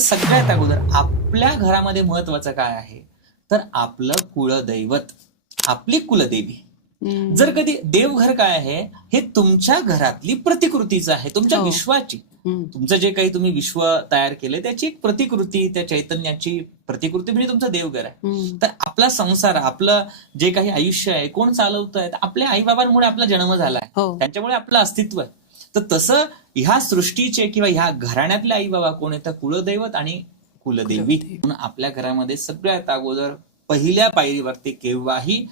सगळ्यात अगोदर आपल्या घरामध्ये महत्वाचं काय आहे तर आपलं कुळदैवत, आपली कुलदेवी. जर कधी देवघर काय आहे हे तुमच्या घरातली प्रतिकृतीचं आहे, तुमच्या हो. विश्वाची. तुमचं जे काही तुम्ही विश्व तयार केले त्याची एक प्रतिकृती, त्या चैतन्याची प्रतिकृती म्हणजे तुमचं देवघर आहे. तर आपला संसार, आपलं जे काही आयुष्य आहे कोण चालवतंय, तर आपल्या आईबाबांमुळे आपला जन्म झालाय, हो. त्यांच्यामुळे आपलं अस्तित्व आहे. तर तसं ह्या सृष्टीचे किंवा ह्या घराण्यातले आई बाबा कोण आहे तर कुलदैवत आणि कुलदेवी. म्हणून आपल्या घरामध्ये सगळ्यात अगोदर पहिल्या पायरीवरती केव्हाही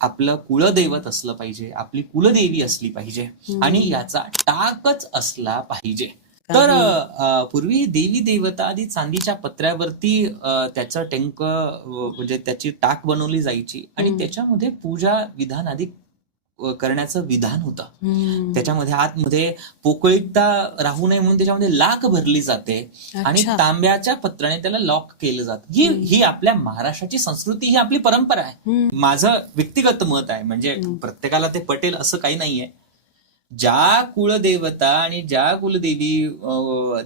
आपलं कुलदैवत असलं पाहिजे, आपली कुलदेवी असली पाहिजे आणि याचा टाकच असला पाहिजे. तर पूर्वी देवी देवता आधी चांदीच्या पत्र्यावरती त्याचं टेंक म्हणजे त्याची टाक बनवली जायची आणि त्याच्यामध्ये पूजा विधान आधी करण्याचं विधान होतं. त्याच्यामध्ये आतमध्ये पोकळीता राहू नये म्हणून त्याच्यामध्ये लाख भरली जाते आणि अच्छा. तांब्याच्या पत्राने त्याला लॉक केलं जातं. ही आपल्या महाराष्ट्राची संस्कृती, ही आपली परंपरा आहे. माझं व्यक्तिगत मत आहे, म्हणजे प्रत्येकाला ते पटेल असं काही नाहीये. ज्या कुलदेवता आणि ज्या कुलदेवी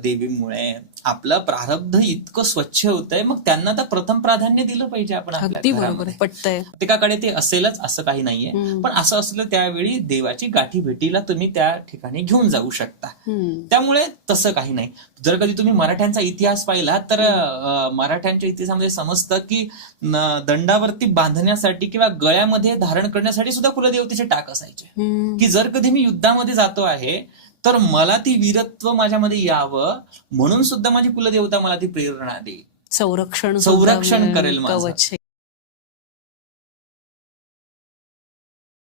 देवीमुळे आपलं प्रारब्ध इतकं स्वच्छ होतंय, मग त्यांना तर प्रथम प्राधान्य दिलं पाहिजे आपण अगदी आपल्या बरोबर घरामध्ये. पटतंय. प्रत्येकाकडे ते असेलच असं काही नाहीये, पण असं असलं त्यावेळी देवाची गाठी भेटीला तुम्ही त्या ठिकाणी घेऊन जाऊ शकता. त्यामुळे तसं काही नाही. जर कधी तुम्ही मराठ्यांचा इतिहास पाहिला तर मराठ्यांच्या इतिहासामध्ये समजतं की दंडावरती बांधण्यासाठी किंवा गळ्यामध्ये धारण करण्यासाठी सुद्धा कुलदेवतेचे टाक असायचे. की जर कधी मी युद्धामध्ये जातो आहे तर मला ती वीरत्व माझ्यामध्ये यावं म्हणून सुद्धा माझी कुलदेवता मला ती प्रेरणा देईल, संरक्षण संरक्षण करेल माझं. कवच